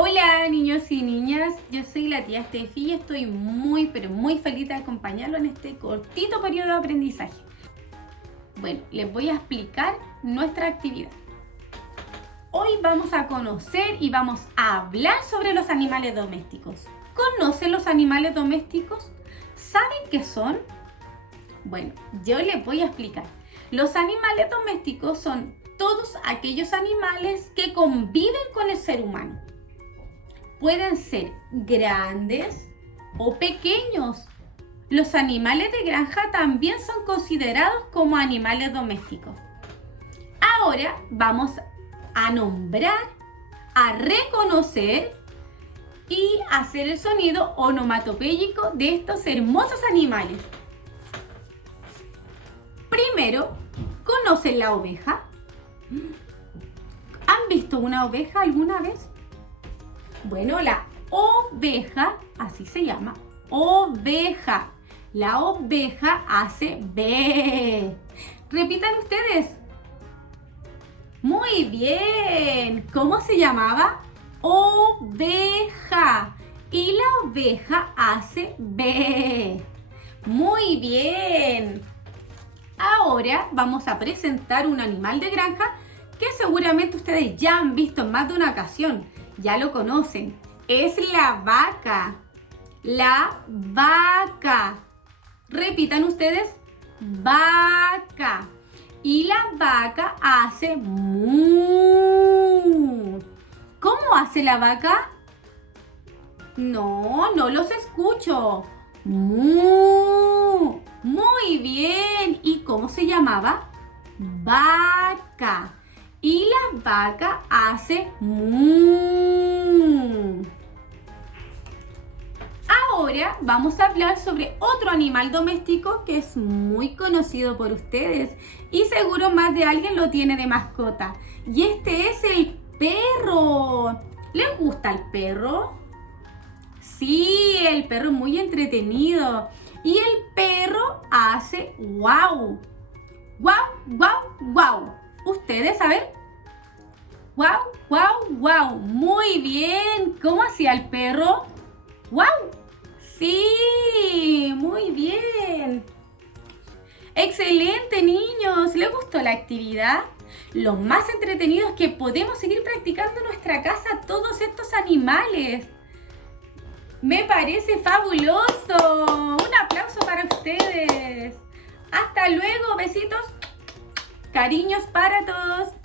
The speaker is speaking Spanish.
Hola niños y niñas, yo soy la tía Estefi y estoy muy feliz de acompañarlo en este cortito periodo de aprendizaje. Bueno, les voy a explicar nuestra actividad. Hoy vamos a conocer y vamos a hablar sobre los animales domésticos. ¿Conocen los animales domésticos? ¿Saben qué son? Bueno, yo les voy a explicar. Los animales domésticos son todos aquellos animales que conviven con el ser humano. Pueden ser grandes o pequeños. Los animales de granja también son considerados como animales domésticos. Ahora vamos a nombrar, a reconocer y hacer el sonido onomatopéyico de estos hermosos animales. Primero, ¿conocen la oveja? ¿Han visto una oveja alguna vez? Bueno, la oveja, así se llama, oveja. La oveja hace B. Repitan ustedes. Muy bien. ¿Cómo se llamaba? Oveja. Y la oveja hace B. Muy bien. Ahora vamos a presentar un animal de granja que seguramente ustedes ya han visto en más de una ocasión. Ya lo conocen. Es la vaca. La vaca. Repitan ustedes. Vaca. Y la vaca hace mu. ¿Cómo hace la vaca? No los escucho. Mu. Muy bien. ¿Y cómo se llamaba? Vaca. Y la vaca hace mu. Ahora vamos a hablar sobre otro animal doméstico que es muy conocido por ustedes y seguro más de alguien lo tiene de mascota. Y este es el perro. ¿Les gusta el perro? Sí, el perro es muy entretenido. Y el perro hace guau. Guau, guau, guau. ¿Ustedes saben? ¡Guau, guau, guau! Muy bien. ¿Cómo hacía el perro? ¡Guau! Sí, muy bien. Excelente, niños. ¿Les gustó la actividad? Lo más entretenido es que podemos seguir practicando en nuestra casa todos estos animales. Me parece fabuloso. Un aplauso para ustedes. Hasta luego. Besitos. Cariños para todos.